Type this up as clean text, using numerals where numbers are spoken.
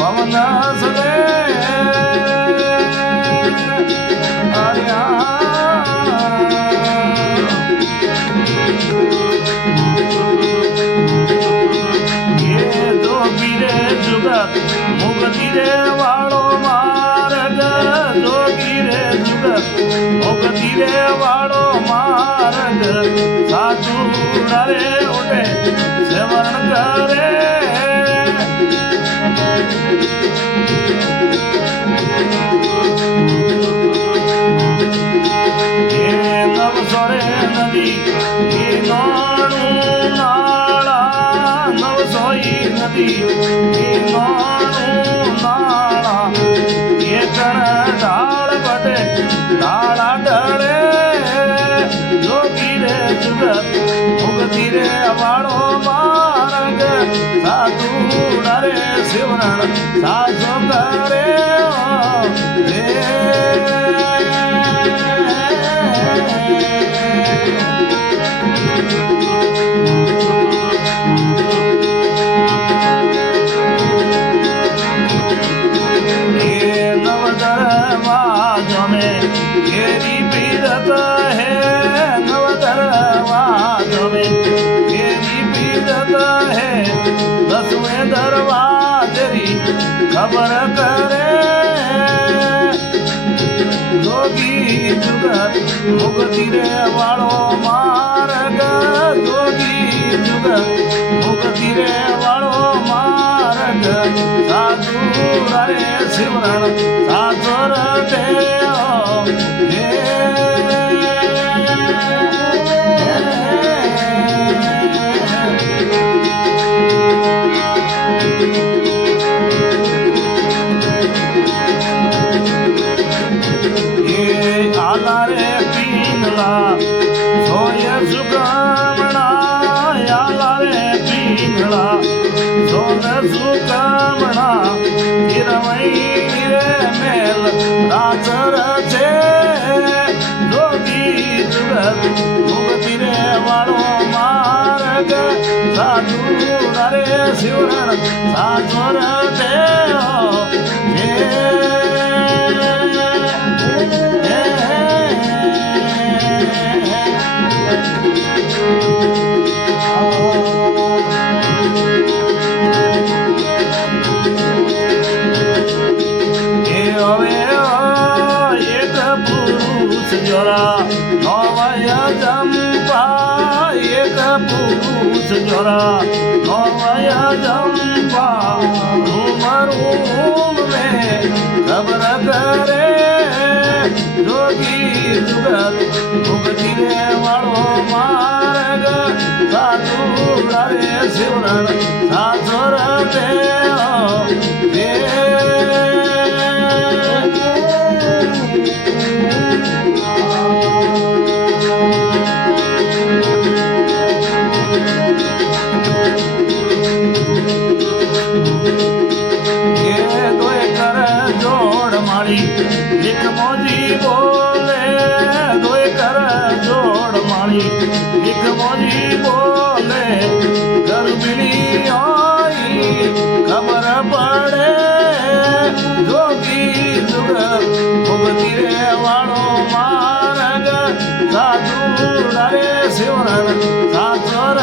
પવન સદે મુગતી રે વાળો માર્ગ જોગી રે જુગત મુગતી રે વાળો માર્ગ સાધુ રે ઉઠે સેવન કરે એ નવસોરે નદી એ નાણું નાળા નવસોઈ નદી એ ઢાળ બટે ઢાળા ઢળે જોગી રે જુગત મુગતી રે વાળો માર્ગ સાધુ રે શિવરણ સાધુ કરે घेरी पीरत है नव दरवाजों में घेरी पीरत है दसवें दरवाजरी खबर करे जोगी जुगत मुगती रे वाळो मार्ग जोगी जुगत मुगती रे वाळो मार्ग साधु रे शिवरण साधुर आला रे पीनला सोय सुकामणा आला रे पीनला सोय सुकामणा तिरवई रे मेल राजर छे जोगी जुगत मुगती रे वाळो मार्ग साधु रे शिवरण साधुर जोरा नौया जम्पा रूम में खबर करे जोगी जुगत मुगती रे वाळो मार्ग साधु रे शिवरण साधुर लिख मोजी बोले दोए कर जोड़ माली लिख मोजी बोले गर्भिणी आई खबर पड़े जोगी जुगत मुगती रे वाळो मार्ग साधु रे शिवरण साधुर